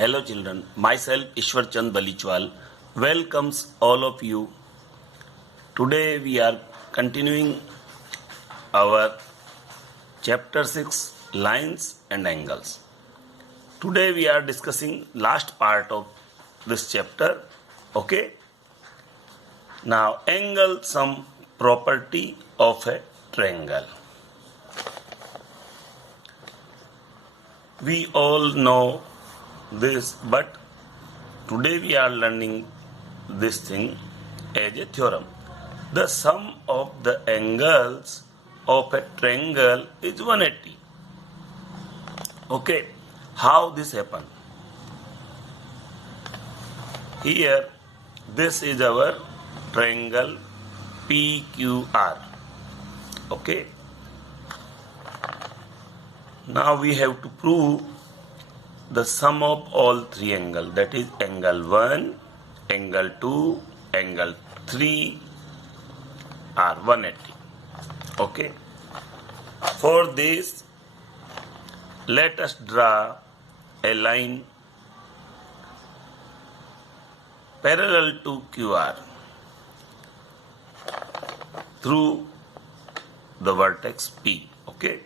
Hello children, myself Ishwar Chand Balichwal welcomes all of you. Today we are continuing our chapter 6 lines and angles. Today we are discussing last part of this chapter. Okay? Now angle, some property of a triangle. We all know this, but today we are learning this thing as a theorem. The sum of the angles of a triangle is 180. Okay, how this happen? Here, this is our triangle PQR. Okay. Now we have to prove the sum of all three angles, that is angle 1, angle 2, angle 3 are 180. Okay. For this, let us draw a line parallel to QR through the vertex P. Okay.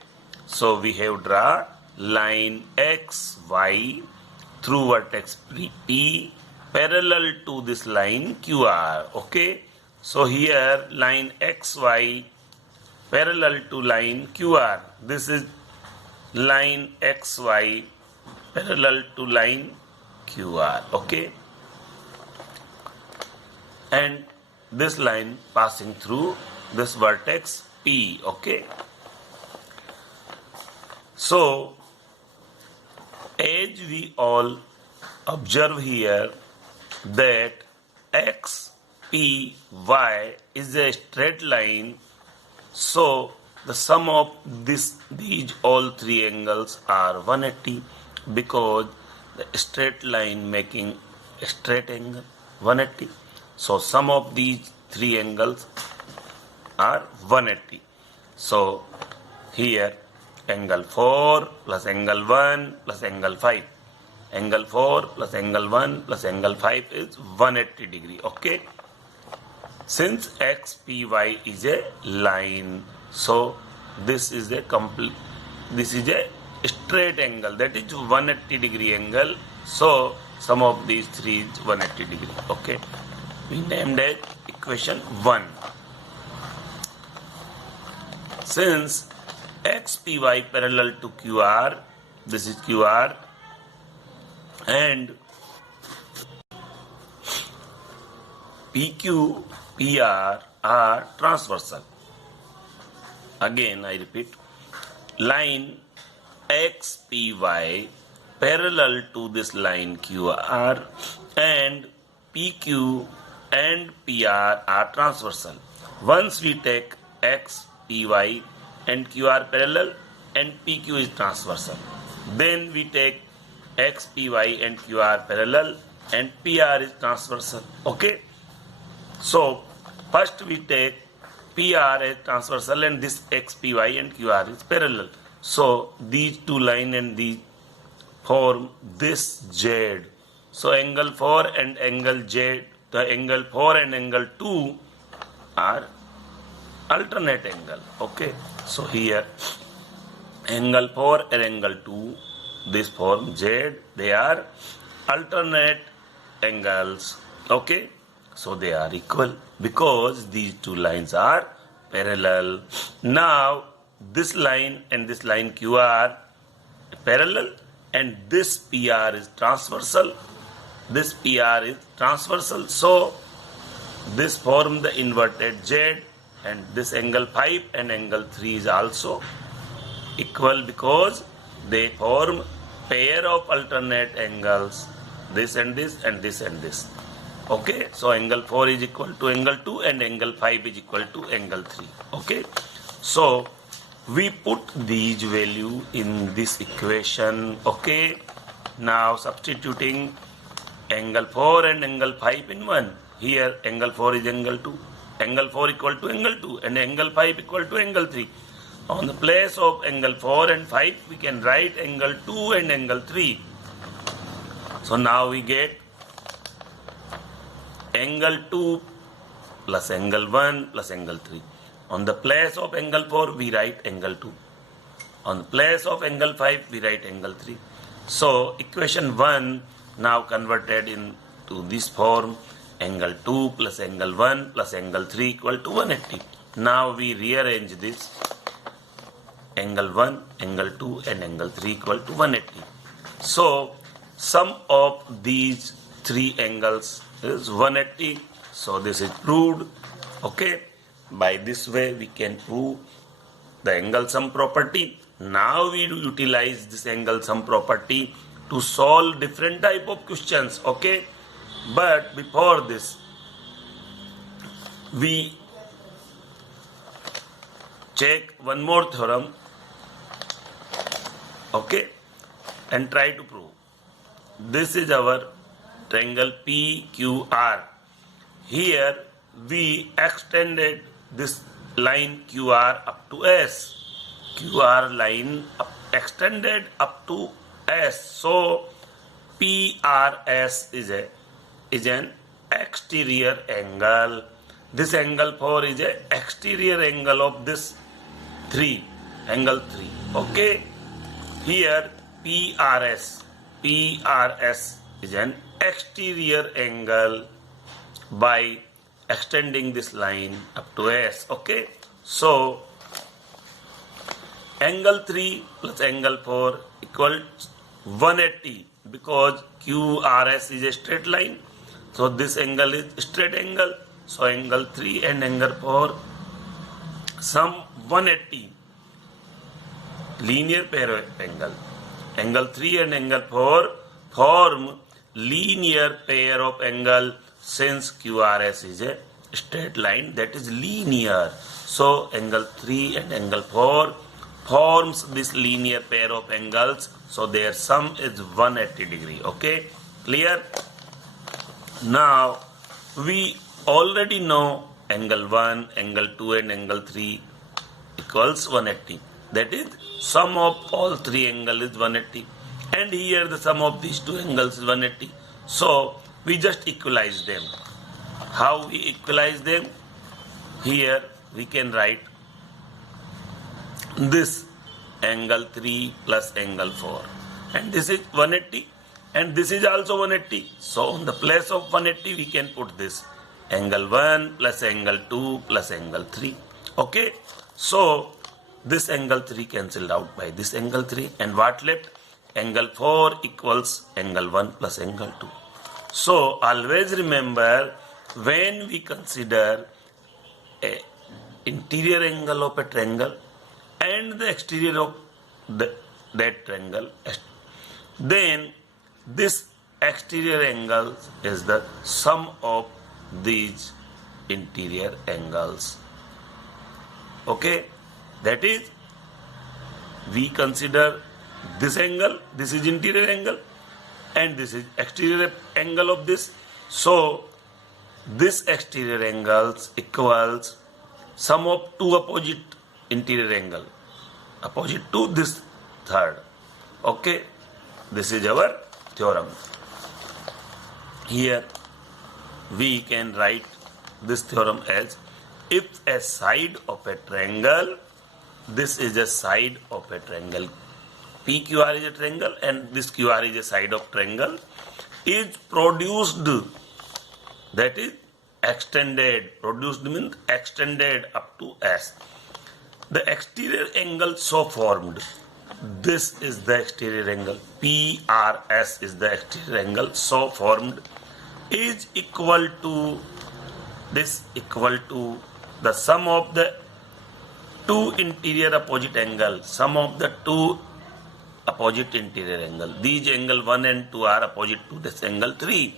So we have drawn line XY through vertex P parallel to this line QR. Okay. So here line XY parallel to line QR. This is line XY parallel to line QR. Okay. And this line passing through this vertex P. Okay. So as we all observe here that XPY is a straight line, so the sum of these all three angles are 180 because the straight line making a straight angle 180. So sum of these three angles are 180. So here angle 4 plus angle 1 plus angle 5. Angle 4 plus angle 1 plus angle 5 is 180 degree. Okay. Since XPY is a line, so this is a straight angle, that is 180 degree angle. So sum of these three is 180 degree. Okay. We named it equation 1. Since XPY parallel to QR, this is QR, and PQ, PR are transversal. Again, I repeat, line XPY parallel to this line QR and PQ and PR are transversal. Once we take XPY and QR parallel and PQ is transversal, then we take XPY and QR parallel and PR is transversal. Okay. So first we take PR as transversal and this XPY and QR is parallel. So these two lines and these form this Z. So angle 4 and angle Z, the angle 4 and angle 2 are alternate angle. Okay. So here angle 4 and angle 2, this form Z, they are alternate angles. Okay. So they are equal because these two lines are parallel. Now this line and this line QR parallel and this PR is transversal. This PR is transversal. So this form the inverted Z, and this angle 5 and angle 3 is also equal because they form pair of alternate angles, this and this and this and this. Okay, so angle 4 is equal to angle 2 and angle 5 is equal to angle 3. Okay, so we put these value in this equation. Okay, now substituting angle 4 and angle 5 in 1. Here angle 4 is angle 2. Angle 4 equal to angle 2 and angle 5 equal to angle 3. On the place of angle 4 and 5, we can write angle 2 and angle 3. So now we get angle 2 plus angle 1 plus angle 3. On the place of angle 4, we write angle 2. On the place of angle 5, we write angle 3. So equation 1 now converted into this form, angle 2 plus angle 1 plus angle 3 equal to 180. Now we rearrange this, angle 1, angle 2 and angle 3 equal to 180. So sum of these three angles is 180. So this is proved. Okay, by this way we can prove the angle sum property. Now we utilize this angle sum property to solve different type of questions. Okay, but before this we check one more theorem, okay, and try to prove. This is our triangle PQR. Here we extended this line QR up to S. QR line extended up to S. So PRS is an exterior angle. This angle 4 is an exterior angle of this 3, angle 3. Okay. Here PRS is an exterior angle by extending this line up to S. Okay. So angle 3 plus angle 4 equals 180 because QRS is a straight line. So this angle is straight angle. So angle 3 and angle 4 sum 180. Linear pair of angle. Angle 3 and angle 4 form linear pair of angle since QRS is a straight line, that is linear. So angle 3 and angle 4 forms this linear pair of angles. So their sum is 180 degree. Okay, clear? Now we already know angle 1, angle 2 and angle 3 equals 180. That is sum of all three angles is 180. And here the sum of these two angles is 180. So we just equalize them. How we equalize them? Here we can write this angle 3 plus angle 4. And this is 180. And this is also 180. So on the place of 180 we can put this angle 1 plus angle 2 plus angle 3. Okay. So this angle 3 cancelled out by this angle 3. And what left? Angle 4 equals angle 1 plus angle 2. So always remember, when we consider a interior angle of a triangle and the exterior of that triangle, then this exterior angle is the sum of these interior angles. Okay, that is, we consider this angle, this is interior angle and this is exterior angle of this. So this exterior angles equals sum of two opposite interior angle, opposite to this third. Okay, this is our theorem. Here we can write this theorem as, if a side of a triangle, this is a side of a triangle, PQR is a triangle and this QR is a side of triangle, is produced, that is extended, produced means extended up to S. The exterior angle so formed, this is the exterior angle, PRS is the exterior angle so formed, is equal to, this equal to the sum of the two interior opposite angles, sum of the two opposite interior angle. These angle 1 and 2 are opposite to this angle 3.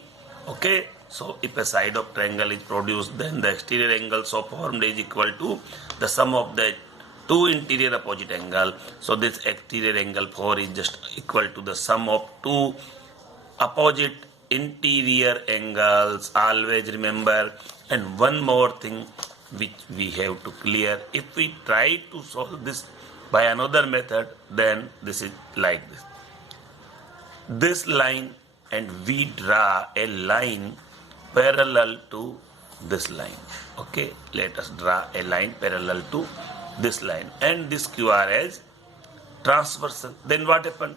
Okay, so if a side of triangle is produced, then the exterior angle so formed is equal to the sum of the two interior opposite angle. So this exterior angle 4 is just equal to the sum of two opposite interior angles. Always remember. And one more thing which we have to clear, if we try to solve this by another method, then this is like this. This line and we draw a line parallel to this line. Okay, let us draw a line parallel to this line, and this QR is transversal. Then what happened?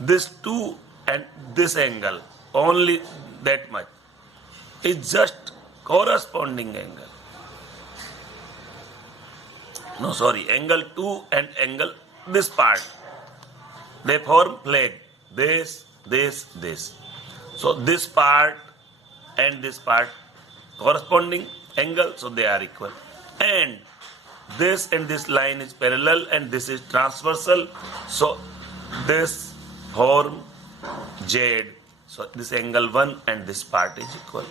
This 2 and this angle, only that much, is just corresponding angle. No, sorry, angle 2 and angle this part, they form flag. This. So this part and this part corresponding angle, so they are equal. And this line is parallel and this is transversal, so this form Z. So this angle 1 and this part is equal.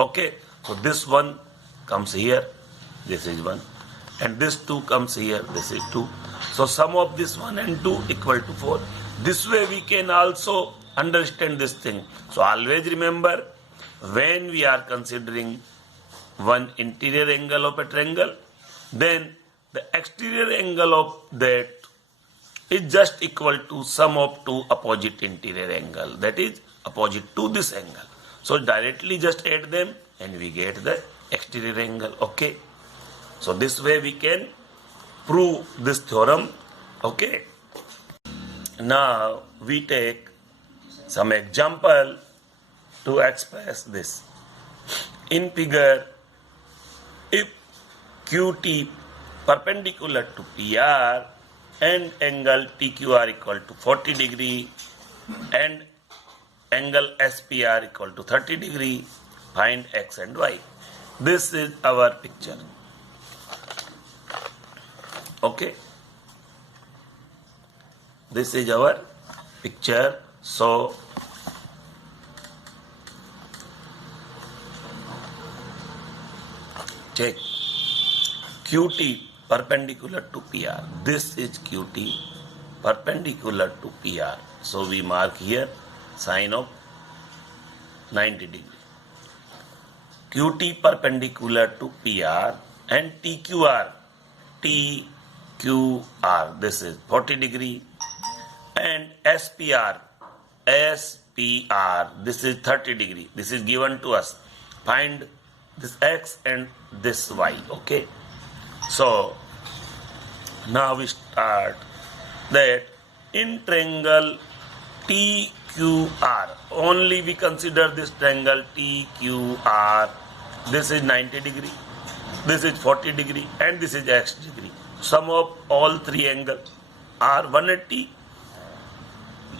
Okay, so this 1 comes here, this is 1, and this 2 comes here, this is 2. So sum of this 1 and 2 equal to 4. This way we can also understand this thing. So always remember, when we are considering one interior angle of a triangle, then the exterior angle of that is just equal to sum of two opposite interior angle, that is opposite to this angle. So directly just add them and we get the exterior angle. Okay, so this way we can prove this theorem. Okay, now we take some example to express this. In figure, if QT perpendicular to PR and angle TQR equal to 40 degree and angle SPR equal to 30 degree, find X and Y. This is our picture. Okay, this is our picture. So check QT perpendicular to PR. This is QT perpendicular to PR. So we mark here sign of 90 degree. QT perpendicular to PR and TQR. This is 40 degree, and SPR, this is 30 degree. This is given to us. Find this X and this Y. Okay, so now we start that in triangle TQR, only we consider this triangle TQR. This is 90 degree, this is 40 degree, and this is X degree. Sum of all three angles are 180,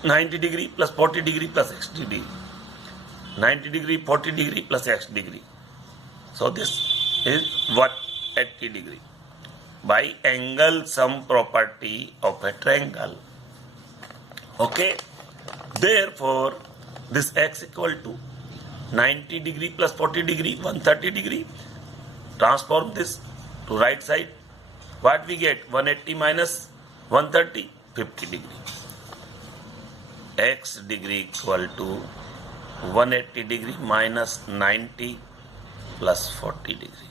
90 degree plus 40 degree plus X degree, 90 degree, 40 degree plus X degree. So this is 180 degree by angle sum property of a triangle. Okay, therefore this X equal to 90 degree plus 40 degree, 130 degree. Transform this to right side. What we get? 180 minus 130, 50 degree. X degree equal to 180 degree minus 90 plus 40 degree.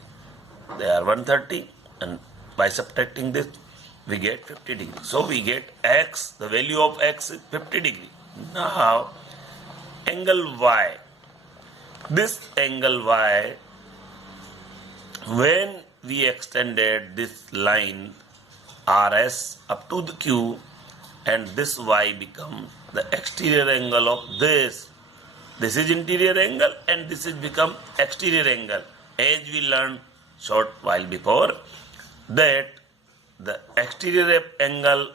They are 130, and by subtracting this we get 50 degree. So we get X, the value of X is 50 degree. Now angle Y. This angle Y, when we extended this line RS up to the Q, and this Y becomes the exterior angle of this. This is interior angle and this is become exterior angle. As we learned short while before, that the exterior angle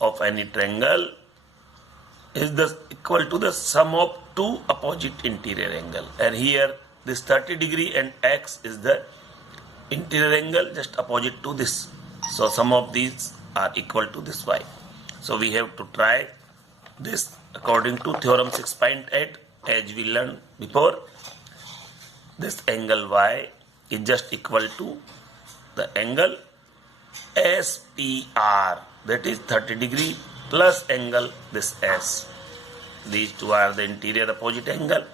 of any triangle is equal to the sum of two opposite interior angle. And here this 30 degree and X is the interior angle just opposite to this. So sum of these are equal to this Y. So we have to try this according to theorem 6.8. As we learned before, this angle Y is just equal to the angle SPR, that is 30 degree plus angle this S. These two are the interior opposite angle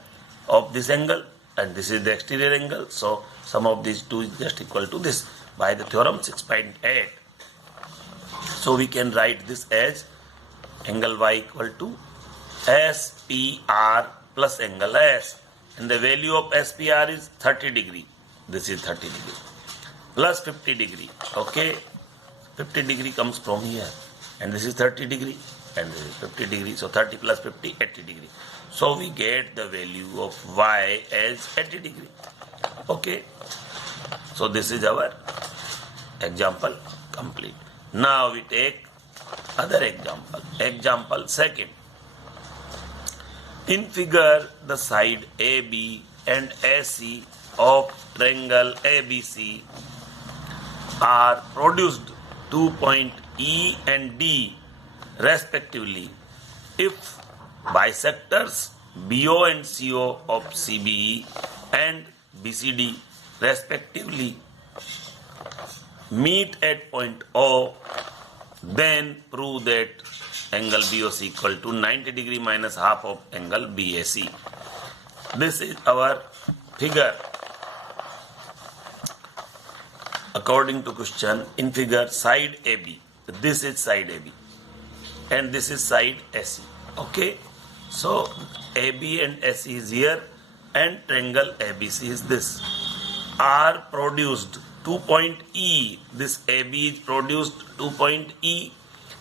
of this angle, and this is the exterior angle. So sum of these two is just equal to this by the theorem 6.8. So we can write this as angle Y equal to SPR plus angle S. And the value of SPR is 30 degree. This is 30 degree. Plus 50 degree. Okay. 50 degree comes from here. And this is 30 degree. And this is 50 degree. So 30 plus 50, 80 degree. So we get the value of Y as 80 degree. Okay. So this is our example complete. Now we take other example. Example second. In figure, the side AB and AC of triangle ABC are produced 2 point E and D respectively if bisectors BO and CO of CBE and BCD respectively meet at point O, then prove that angle BOC equal to 90 degree minus half of angle BAC. This is our figure. According to question, in figure side AB, this is side AB and this is side AC. Okay, so AB and AC is here and triangle ABC is this. Are produced 2 point E. This AB is produced 2 point E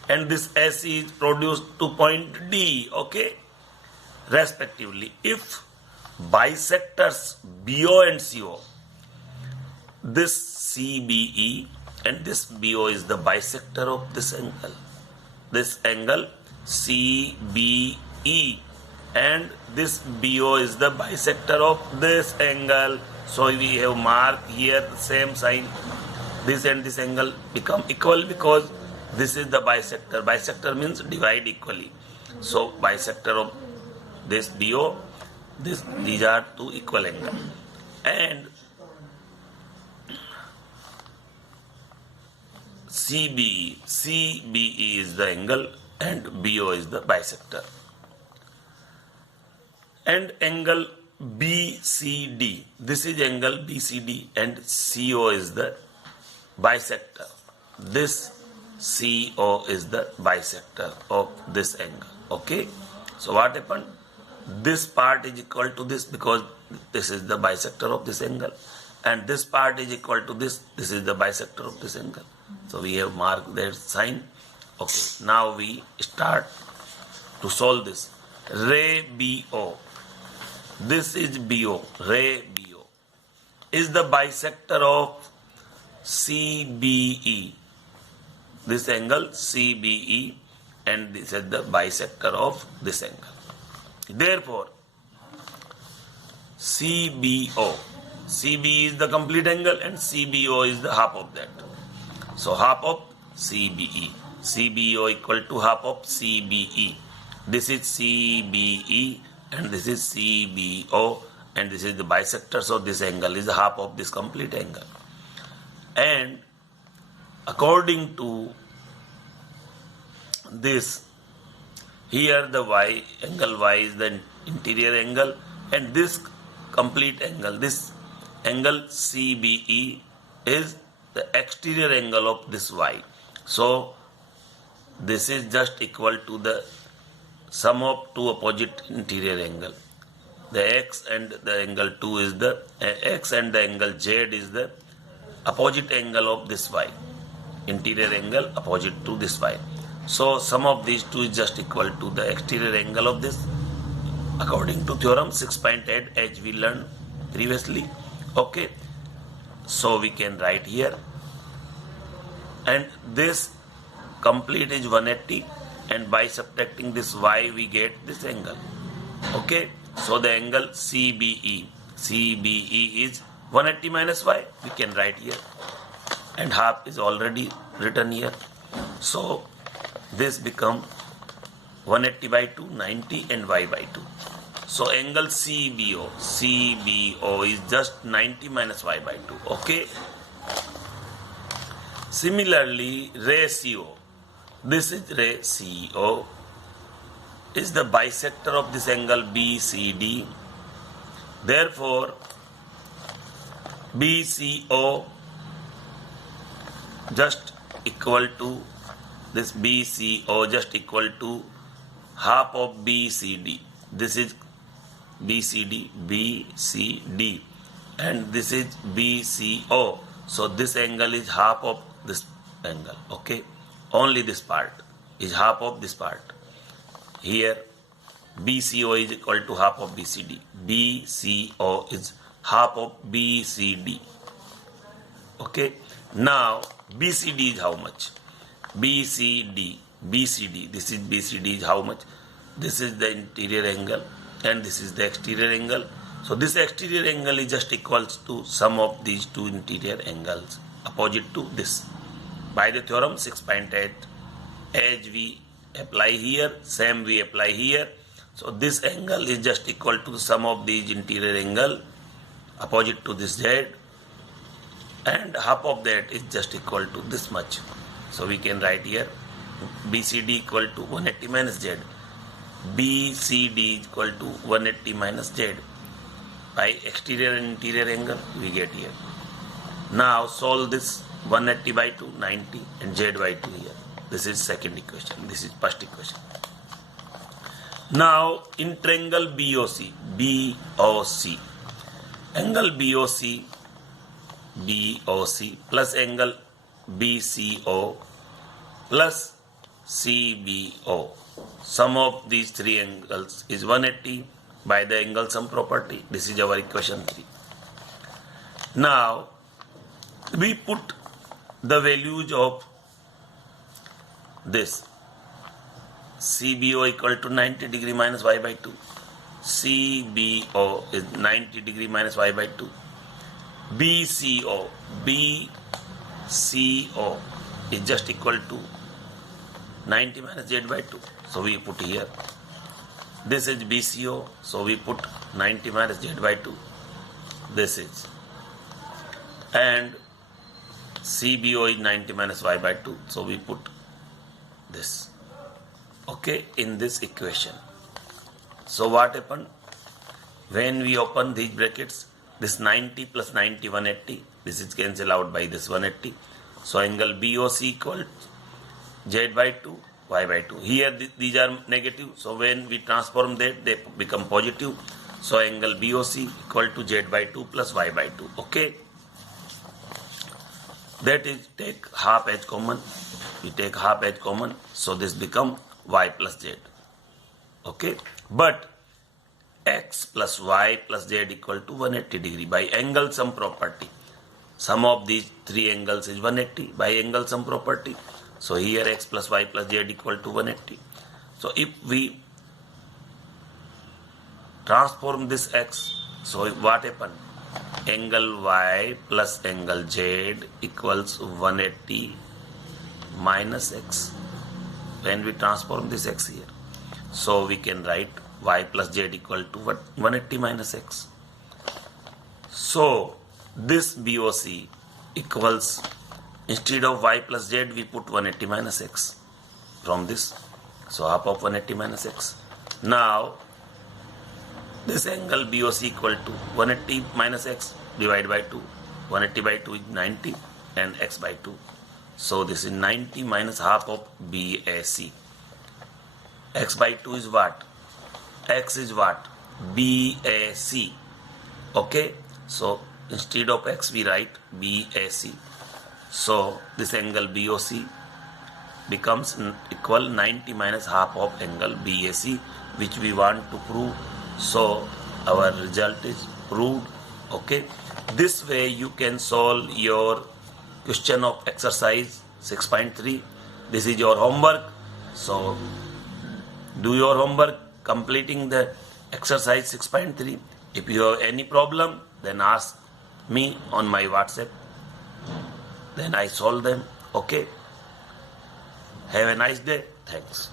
and this AC is produced 2 point D. Okay, respectively. If bisectors BO and CO, this CBE and this BO is the bisector of this angle. This angle CBE and this BO is the bisector of this angle. So we have marked here the same sign. This and this angle become equal because this is the bisector. Bisector means divide equally. So bisector of this BO, these are two equal angles. And CBE is the angle and BO is the bisector. And angle BCD, this is angle BCD and CO is the bisector. This CO is the bisector of this angle. Okay, so what happened? This part is equal to this because this is the bisector of this angle, and this part is equal to this. This is the bisector of this angle. So we have marked that sign. Okay, now we start to solve this. Ray BO. This is BO. Ray BO is the bisector of CBE. This angle CBE and this is the bisector of this angle. Therefore, CBE is the complete angle and CBO is the half of that. So half of CBE. CBO equal to half of CBE. This is CBE and this is CBO and this is the bisector. So this angle is half of this complete angle. And according to this, here the angle Y is the interior angle and this complete angle, this angle CBE is the exterior angle of this Y. So this is just equal to the sum of two opposite interior angle. The X and the angle 2 is the X and the angle Z is the opposite angle of this Y. Interior angle opposite to this Y. So sum of these two is just equal to the exterior angle of this according to theorem 6.8 as we learned previously. Okay, so we can write here, and this complete is 180 and by subtracting this Y we get this angle. Okay, so the angle CBE is 180 minus Y, we can write here, and half is already written here. So this become 180 by 2, 90 and Y by 2. So angle CBO is just 90 minus Y by 2. Okay. Similarly, ray CO. This is ray CO is the bisector of this angle BCD. Therefore, BCO just equal to this BCO just equal to half of BCD. This is BCD, BCD, and this is BCO. So this angle is half of this angle, okay? Only this part is half of this part. Here BCO is equal to half of BCD. BCO is half of BCD. Okay. Now BCD is how much? BCD. This is BCD is how much? This is the interior angle and this is the exterior angle. So this exterior angle is just equals to sum of these two interior angles opposite to this. By the theorem 6.8, as we apply here, same we apply here. So this angle is just equal to the sum of these interior angle opposite to this Z, and half of that is just equal to this much. So we can write here BCD equal to 180 minus Z. BCD is equal to 180 minus Z. By exterior and interior angle we get here. Now solve this 180 by 2, 90, and Z by 2 here. This is second equation. This is first equation. Now in triangle BOC, angle BOC plus angle BCO plus CBO. Sum of these three angles is 180 by the angle sum property. This is our equation 3. Now we put the values of this. CBO equal to 90 degree minus y by 2. CBO is 90 degree minus y by 2. BCO is just equal to 90 minus z by 2. So we put here. This is BCO. So we put 90 minus z by 2. This is. And CBO is 90 minus y by 2. So we put this. Okay, in this equation. So what happened? When we open these brackets, this 90 plus 90, 180. This is cancelled out by this 180. So angle BOC equal Z by 2, Y by 2. Here these are negative. So when we transform that, they become positive. So angle BOC equal to Z by 2 plus Y by 2. Okay. That is, take half as common. We take half as common. So this become Y plus Z. Okay. But X plus Y plus Z equal to 180 degree by angle sum property. Sum of these three angles is 180 by angle sum property. So here X plus Y plus Z equal to 180. So if we transform this X, so what happened? Angle Y plus angle Z equals 180 minus X. When we transform this X here, so we can write Y plus Z equal to what? 180 minus X. So this BOC equals, instead of Y plus Z we put 180 minus X from this. So half of 180 minus X. Now this angle BOC equal to 180 minus X divided by 2. 180 by 2 is 90 and X by 2. So this is 90 minus half of BAC. X by 2 is what? X is what? BAC. Okay. So instead of X we write BAC. So this angle BOC becomes equal 90 minus half of angle BAC, which we want to prove. So our result is proved. Okay. This way you can solve your question of exercise 6.3. This is your homework. So do your homework completing the exercise 6.3. If you have any problem, then ask me on my WhatsApp. Then I solve them. Okay. Have a nice day. Thanks.